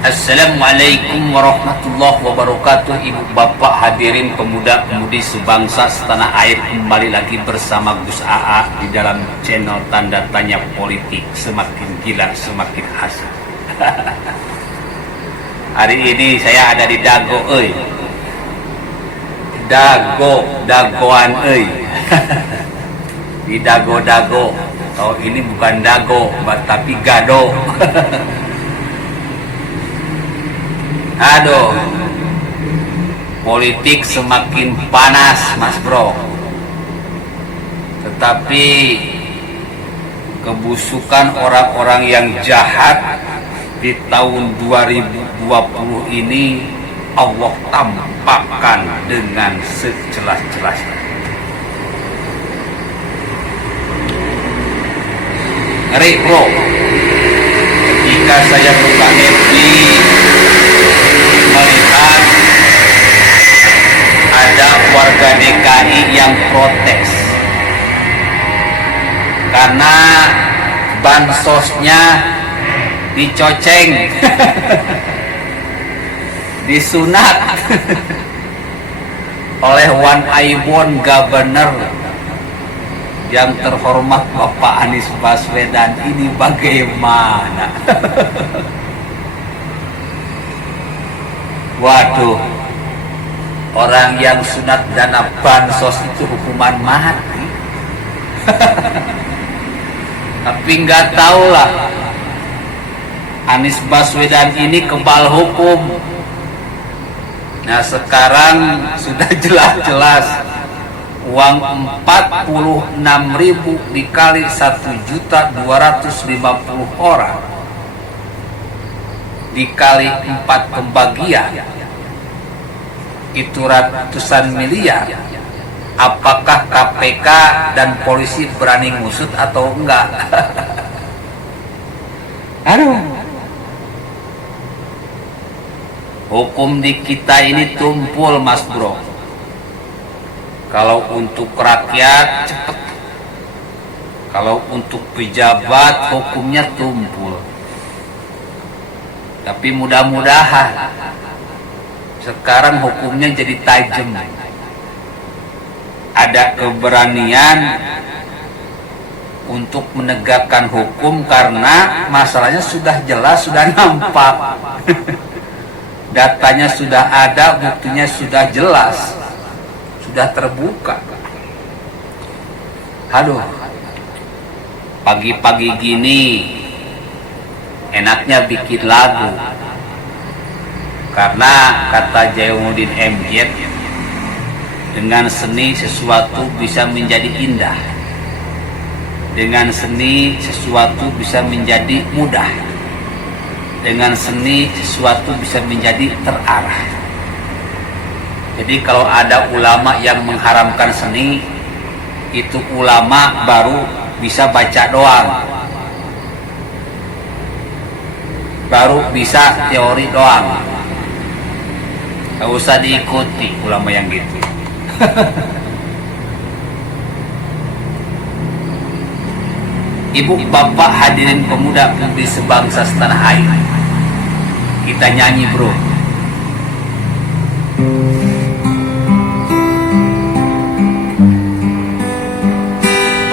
Assalamualaikum warahmatullahi wabarakatuh. Ibu bapak hadirin pemuda pemudi sebangsa setanah air, kembali lagi bersama Gus AA di dalam channel Tanda Tanya Politik. Semakin gila semakin asik. Hari ini saya ada di Dago Dagoan di Dago. Oh, ini bukan Dago tapi Gado. Aduh, politik semakin panas, Mas Bro. Tetapi kebusukan orang-orang yang jahat di tahun 2020 ini Allah tampakkan dengan sejelas-jelasnya. Ngeri, Bro. Ketika saya buka FB melihat ada warga DKI yang protes karena bansosnya dicoceng, disunat oleh One Ibon Governor yang terhormat Bapak Anies Baswedan. Ini bagaimana? Waduh, orang yang sunat dana bansos itu hukuman mati. Tapi nggak tahulah, Anies Baswedan ini kebal hukum. Nah, sekarang sudah jelas-jelas uang 46.000 dikali 1.250.000 orang dikali 4 pembagian itu ratusan miliar. Apakah KPK dan polisi berani ngusut atau enggak? Aduh, hukum di kita ini tumpul, Mas Bro. Kalau untuk rakyat cepet, kalau untuk pejabat hukumnya tumpul. Tapi mudah-mudahan sekarang hukumnya jadi tajam. Ada keberanian untuk menegakkan hukum karena masalahnya sudah jelas, sudah nampak. Datanya sudah ada, buktinya sudah jelas, sudah terbuka. Aduh, pagi-pagi gini enaknya bikin lagu, karena kata Jainuddin MZ, dengan seni sesuatu bisa menjadi indah, dengan seni sesuatu bisa menjadi mudah, dengan seni sesuatu bisa menjadi terarah. Jadi kalau ada ulama yang mengharamkan seni, itu ulama baru bisa baca doang, baru bisa teori doang, gak usah diikuti ulama yang gitu. Ibu bapak hadirin pemuda pemudi sebangsa setanah air, kita nyanyi, bro.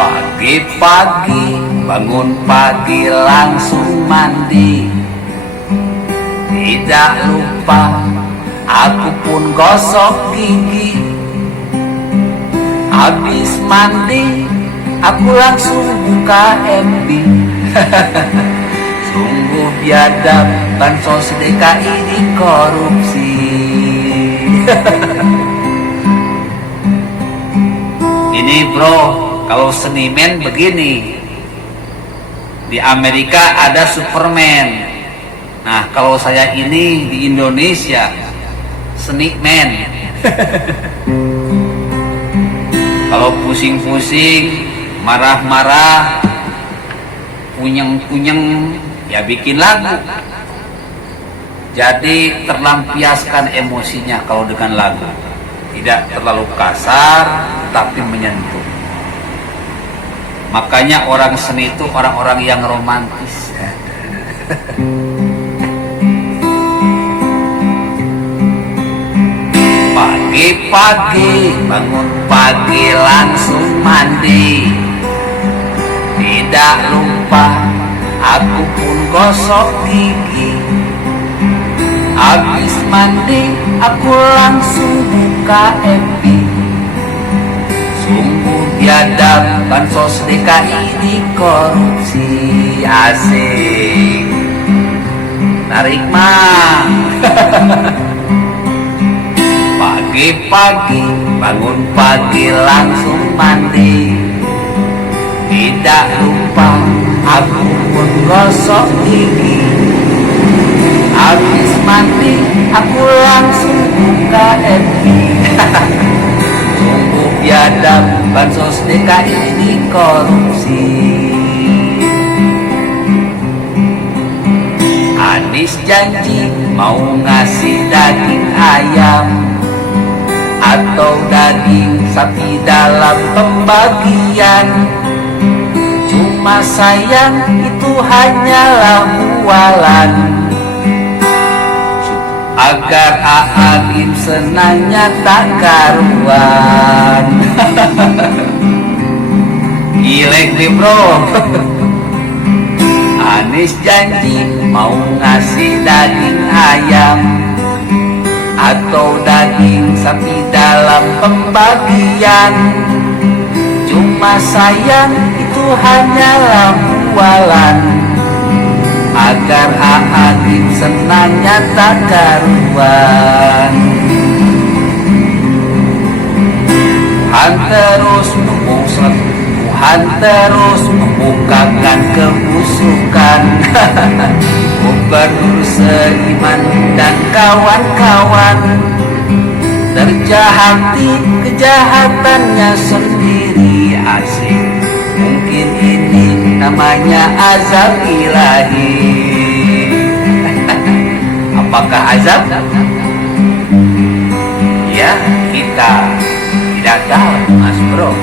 Pagi-pagi bangun pagi langsung mandi, tidak lupa aku pun gosok gigi. Habis mandi aku langsung buka FB. Sungguh biadab bansos DKI ini korupsi. Ini, bro, kalau seniman begini, di Amerika ada Superman. Nah, kalau saya ini di Indonesia seniman. Kalau pusing-pusing, marah-marah, punyeng-punyeng, ya bikin lagu. Jadi terlampiaskan emosinya kalau dengan lagu. Tidak terlalu kasar, tapi menyentuh. Makanya orang seni itu orang-orang yang romantis. Pagi-pagi bangun pagi langsung mandi. Tidak lupa aku pun gosok gigi. Habis mandi aku langsung buka FB. Sungguh biadab bansos DKI di korupsi. Asik. Tarik mah. Pagi-pagi bangun pagi langsung mandi. Tidak lupa aku pun gosok gigi. Habis mandi aku langsung buka FB. Sungguh biadab bansos DKI di korupsi. Anies janji mau ngasih daging ayam atau daging sapi dalam pembagian. Cuma sayang itu hanyalah bualan. Agar Aalim senangnya tak karuan. Gilek nih bro. Anies janji mau ngasih daging ayam atau daging sapi dalam pembagian. Cuma sayang itu hanyalah bualan. Agar Aalim senangnya tak karuan. Tuhan terus Tuhan terus membukakan kebusukan. Gubernur seiman dan kawan-kawan terjahati kejahatannya sendiri. Asik. Mungkin ini namanya azab ilahi. Apakah azab? Ya, kita tidak tahu mas bro.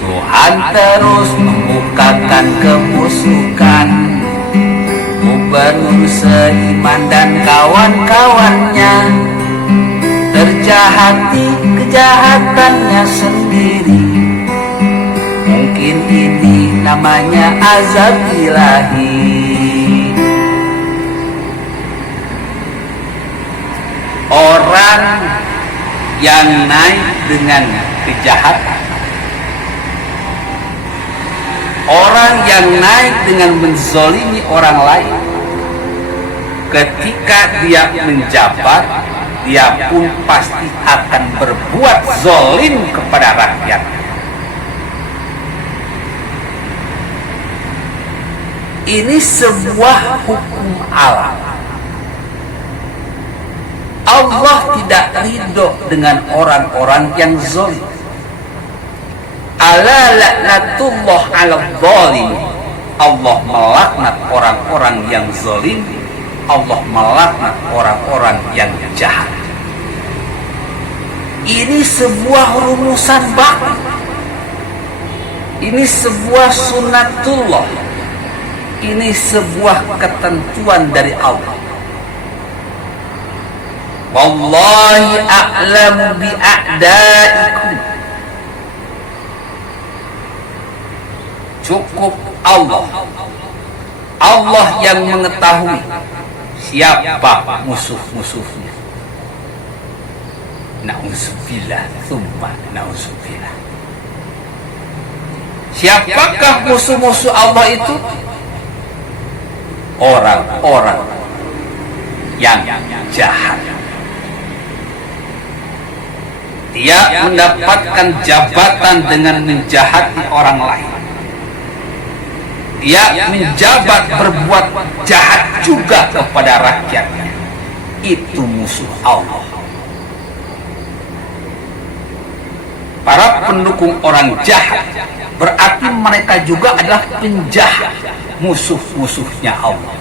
Tuhan terus membukakan kebusukan. Gubernur seiman dan kawan-kawannya terjahati kejahatannya sendiri. Mungkin ini namanya azab ilahi. Orang yang naik dengan kejahatan, orang yang naik dengan menzolimi orang lain, ketika dia menjabat, dia pun pasti akan berbuat zolim kepada rakyat. Ini sebuah hukum alam. Allah tidak ridho dengan orang-orang yang zolim. Ala laknatullah ala zalim. Allah melaknat orang-orang yang zolim. Allah melaknat orang-orang yang jahat. Ini sebuah rumusan baku. Ini sebuah sunnatullah. Ini sebuah ketentuan dari Allah. Wallahi a'lamu bi'a'daikum. Cukup Allah. Allah yang mengetahui siapa musuh-musuhnya. Na'udzubillah, tsumma na'udzubillah. Siapakah musuh-musuh Allah itu? Orang-orang yang jahat. Dia mendapatkan jabatan dengan menjahati orang lain. Dia menjabat berbuat jahat juga kepada rakyatnya. Itu musuh Allah. Para pendukung orang jahat berarti mereka juga adalah penjahat, musuh-musuhnya Allah.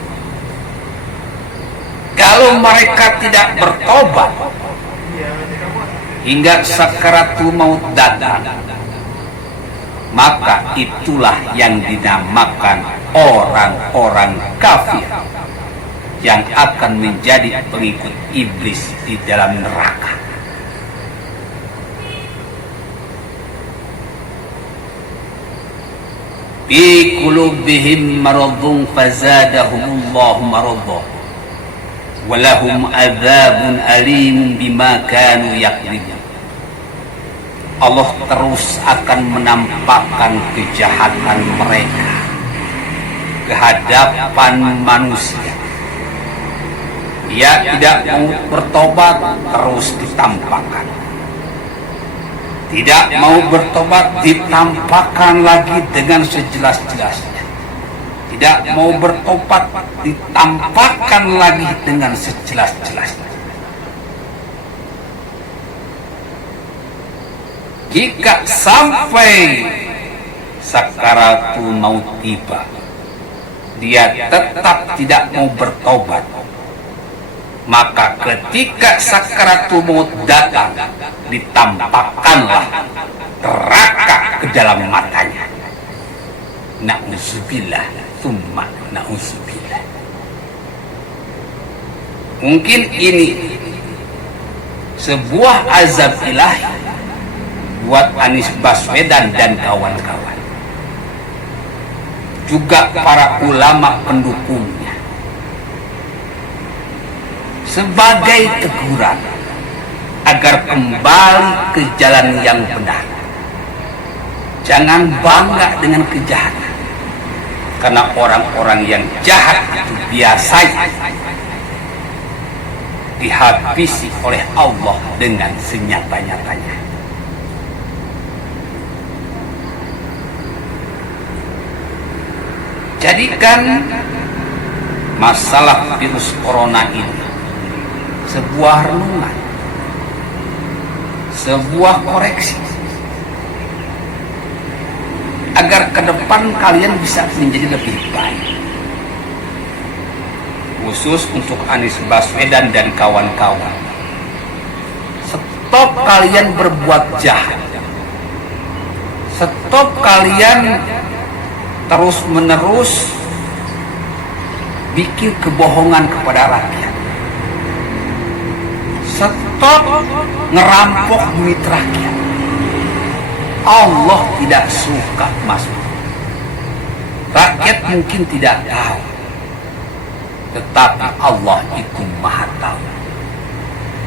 Kalau mereka tidak bertobat hingga sakaratul maut datang, maka itulah yang dinamakan orang-orang kafir. yang akan menjadi pengikut iblis di dalam neraka. Fi qulubihim maradun fazadahumullahu maradha walahum adzabun alim bima kanu yakdzibun. Allah terus akan menampakkan kejahatan mereka ke hadapan manusia. Dia tidak mau bertobat, terus ditampakkan. Tidak mau bertobat, ditampakkan lagi dengan sejelas-jelasnya. Tidak mau bertobat, ditampakkan lagi dengan sejelas-jelasnya. Jika sampai sakaratul maut tiba, dia tetap tidak mau bertobat, maka ketika sakaratul maut datang, ditampakkanlah neraka ke dalam matanya. Na'udzubillah, tsumma na'udzubillah. Mungkin ini sebuah azab ilahi buat Anies Baswedan dan kawan-kawan, juga para ulama pendukungnya, sebagai teguran agar kembali ke jalan yang benar. Jangan bangga dengan kejahatan, karena orang-orang yang jahat itu biasanya dihabisi oleh Allah dengan senyata-nyatanya. Jadikan masalah virus corona ini sebuah renungan, sebuah koreksi, agar ke depan kalian bisa menjadi lebih baik. Khusus untuk Anies Baswedan dan kawan-kawan, stop kalian berbuat jahat, stop kalian terus-menerus bikin kebohongan kepada rakyat. Stop ngerampok duit rakyat. Allah tidak suka, Mas. Rakyat mungkin tidak tahu, tetapi Allah itu Maha tahu.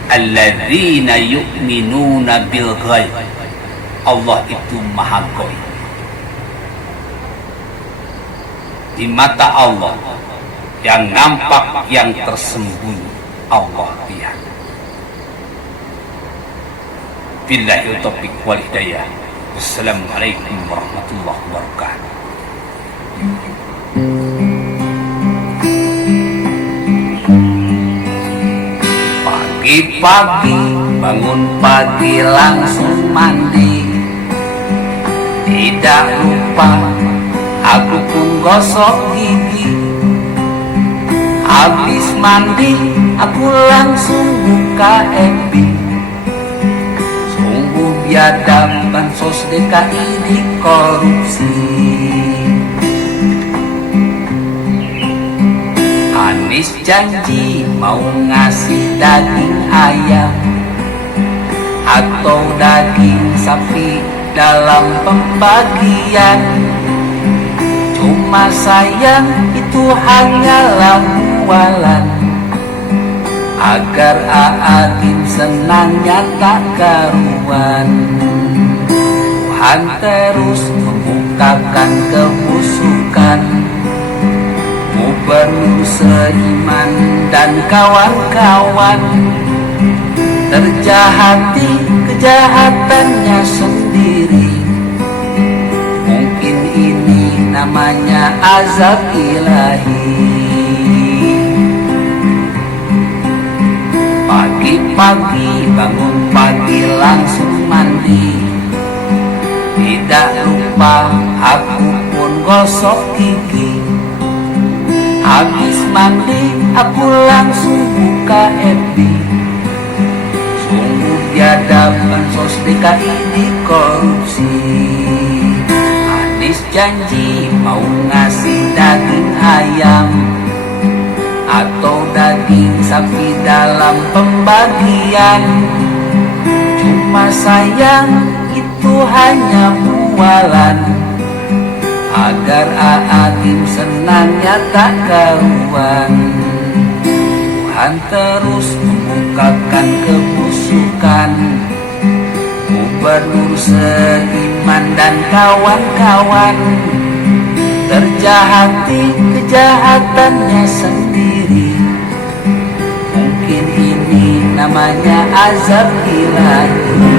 Alladzina yu'minuna bil ghaib. Allah itu Maha Ghaib. Di mata Allah, yang nampak, yang tersembunyi, Allah lihat. Billahi taufiq wal hidayah. Wassalamualaikum warahmatullahi wabarakatuh. Pagi-pagi bangun pagi langsung mandi, tidak lupa aku pun gosok gigi. Habis mandi aku langsung buka FB. Sungguh biadab bansos DKI dikorupsi. Anies janji mau ngasih daging ayam atau daging sapi dalam pembagian. Cuma sayang itu hanyalah bualan, agar Aadim senangnya tak karuan. Tuhan terus membukakan kebusukan Gubernur Seiman dan kawan-kawan. Terjahati kejahatannya sendiri. Mungkin ini namanya azab ilahi. Pagi-pagi bangun pagi langsung mandi, tidak lupa aku pun gosok gigi. Habis mandi aku langsung buka FB. Sungguh biadab bansos DKI dikorupsi. Anies janji mau ngasih daging ayam atau daging sapi dalam pembagian. Cuma sayang itu hanya bualan, agar Aatim senangnya tak karuan. Tuhan terus membukakan kebusukan Gubernur Seniman dan kawan-kawan, terjahati kejahatannya sendiri. Mungkin ini namanya azab ilahi.